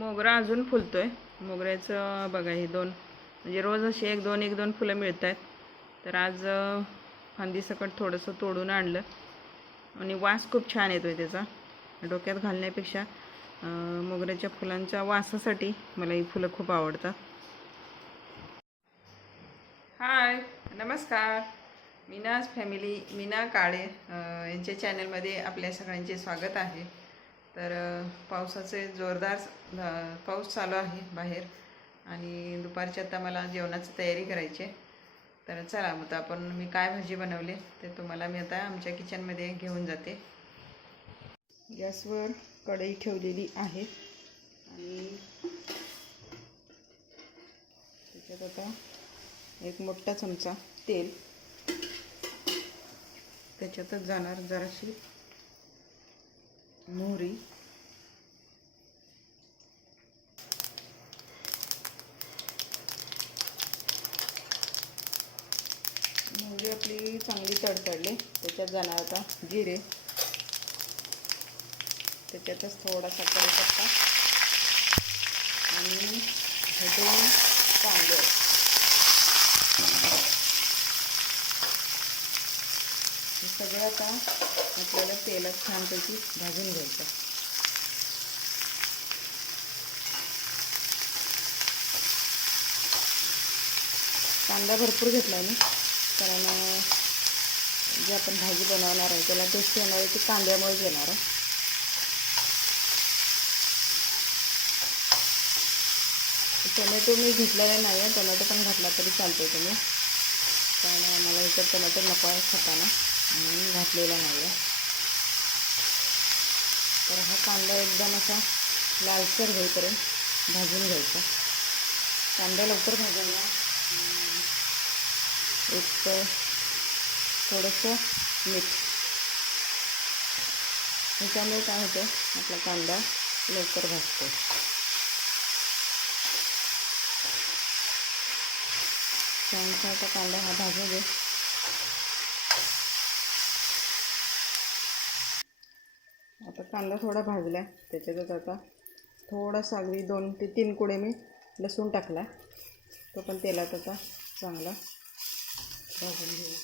मोगरा अजून फुलतोय. मोगऱ्याचं बघा हे दोन. म्हणजे रोज असे एक दोन एक दोन फुलं मिळत आहेत तर आज फांदीसकट थोडंसं तोडून आणलं. आणि वास खूप छान येतोय त्याचा. डोक्यात घालण्यापेक्षा मोगऱ्याच्या फुलांच्या वासासाठी मला ही फुलं खूप आवडतात. हाय नमस्कार. मीनाज फॅमिली मीना काळे यांच्या चॅनलमध्ये आपल्या सगळ्यांचे स्वागत आहे. तर पावसाचे जोरदार पाऊस चालू आहे बाहेर आणि दुपारची आता मला जेवणाची तयारी करायची आहे. तर चला मग आता आपण मी काय भाजी बनवली ते तुम्हाला मी आता आमच्या किचनमध्ये घेऊन जाते. गॅसवर कढई ठेवलेली आहे आणि त्याच्यात आता एक मोठा चमचा तेल. त्याच्यातच जाणार जराशी. मोहरी. मोहरी आपली चांगली तडतडली. त्याच्यात जाणार आता जिरे. त्याच्यातच थोडासा कढीपत्ता आणि हे दोन कांदे. हे सगळं आता आपल्याला तेलात छानपैकी भाजून घ्यायचं. कांदा भरपूर घेतला मी कारण जे आपण भाजी बनवणार आहे त्याला टेस्ट येणार आहे ती कांद्यामुळेच येणार आहे. टोमॅटो मी घेतलेला नाही आहे टोमॅटो पण घातला तरी चालतो तुम्ही. कारण मला इतर टोमॅटो नको आहे खाताना म्हणून घातलेला नाही आहे. तर हा कांदा एकदम असा लालसर होईपर्यंत भाजून घ्यायचा. कांदा लवकर भाजायला एक थोडंसं मीठ. ह्याच्यामुळे काय होतं आपला कांदा लवकर भाजतो छानसा आता कांदा हा भाजू दे कांदा थोडा भाजला त्याच्यातच आता थोडासा अगदी दोन ते तीन कुडे मी लसूण टाकला तो पण तेलात आता चांगला भाजून घेऊ.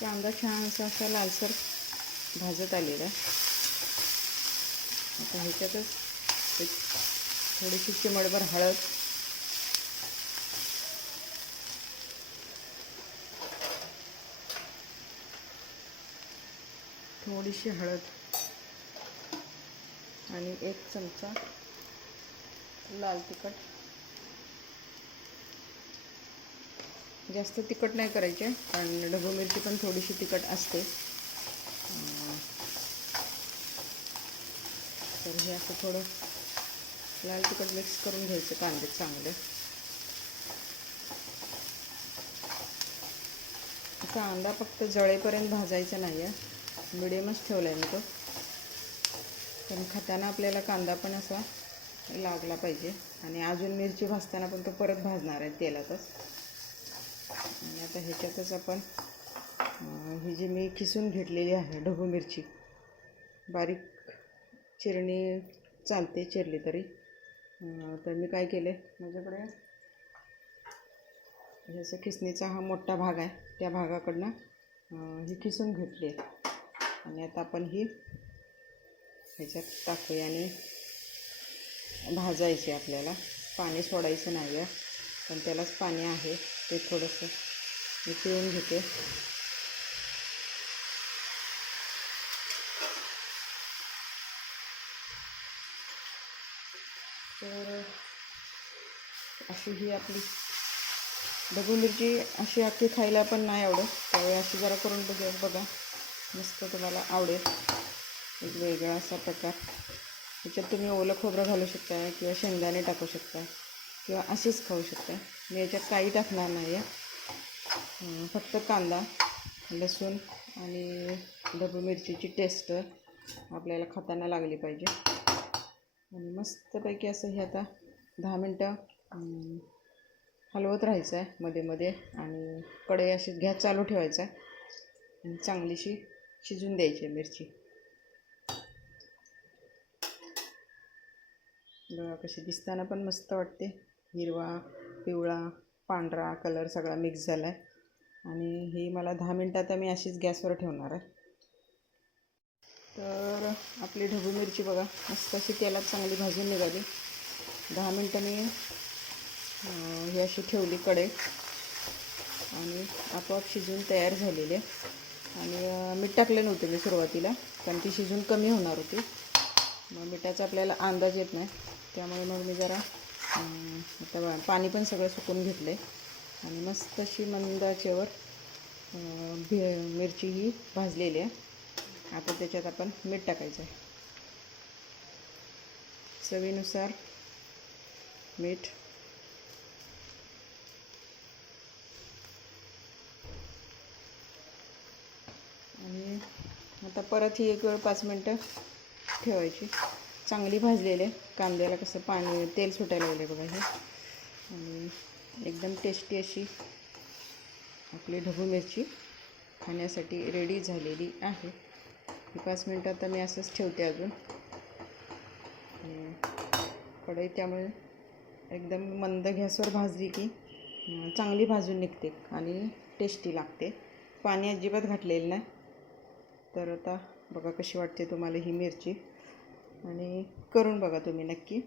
कांदा छान असा असा लालसर भाजत आलेला आहे. आता ह्याच्यातच थोडीशी चिमडभर हळद. थोडीशी हळद. आणि एक चमचा लाल तिखट. जास्त तिखट नाही करायचे कारण ढबू मिरची पण थोडीशी तिखट असते. तर हे असं थोडं लाल तिखट मिक्स करून घ्यायचं कांदे चांगले. कांदा फक्त जळेपर्यंत भाजायचा नाही आहे मिडियमच ठेवला आहे मी तो. पण खाताना आपल्याला कांदा पण असा लागला पाहिजे. आणि अजून मिरची भाजताना पण तो परत भाजणार आहे तेलातच. आणि आता ह्याच्यातच आपण ही जी मी किसून घेतलेली आहे ढबू मिरची बारीक चिरणी चालते चिरली तरी. तर मी काय केले माझ्याकडे जसं खिसणीचा हा मोठा भाग आहे. त्या भागाकडनं ही खिसून घेतली आहे. आणि आता आपण ही ह्याच्यात टाकूया आणि भाजायची आपल्याला. पाणी सोडायचं नाही आहे पण त्यालाच पाणी आहे. ते थोडंसं मी पिळून घेते. तर अशी ही आपली ढबू मिरची अशी आखी खायला पण नाही आवडत. त्यावेळी अशी जरा करून बघा बघा मस्त तुम्हाला आवडेल. एक वेगळा असा प्रकार. त्याच्यात तुम्ही ओलं खोबरं घालू शकता किंवा शेंगदाणे टाकू शकता किंवा असेच खाऊ शकता. मी याच्यात काही टाकणार नाही आहे फक्त कांदा लसूण आणि ढबू मिरचीची टेस्ट आपल्याला खाताना लागली पाहिजे. आणि मस्तपैकी असं हे आता दहा मिनटं हलवत राहायचं आहे मध्ये मध्ये आणि कढई अशी गॅस चालू ठेवायचा आहे आणि चांगलीशी शिजून द्यायची आहे मिरची. बघा कशी दिसताना पण मस्त वाटते. हिरवा पिवळा पांढरा कलर सगळा मिक्स झाला आहे आणि ही मला दहा मिनटात मी अशीच गॅसवर ठेवणार आहे. तर आपली ढबू मिरची बघा मस्त अशी तेलात चांगली भाजून निघाली. दहा मिनटांनी ही अशी ठेवली कढई. आणि आपोआप शिजून तयार झालेली आहे. आणि मीठ टाकले नव्हते मी सुरुवातीला कारण ती शिजून कमी होणार होती. मग मिठाचा आपल्याला अंदाज येत नाही. त्यामुळे मग मी जरा आता पाणी पण सगळं सुकून घेतलं आहे आणि मस्त अशी मंदाचेवर मिरची ही भाजलेली आहे. आता त्याच्यात आपण मीठ टाकायचं आहे. चवीनुसार मीठ. आणि आता परत ही एक वेळ पाच मिनटं ठेवायची. चांगली भाजलेली आहे. कांद्याला कसं पाणी तेल सुटायला लागले बघा हे. आणि एकदम टेस्टी अशी आपली ढबू मिरची खाण्यासाठी रेडी झालेली आहे. पाच मिनटं आता मी असंच ठेवते अजून. कढई त्यामुळे एकदम मंद गॅसवर भाजली की चांगली भाजून निघते आणि टेस्टी लागते. पाणी अजिबात घातलेलं नाही. तर आता बघा कशी वाटते तुम्हाला ही मिरची. आणि करून बघा तुम्ही नक्की.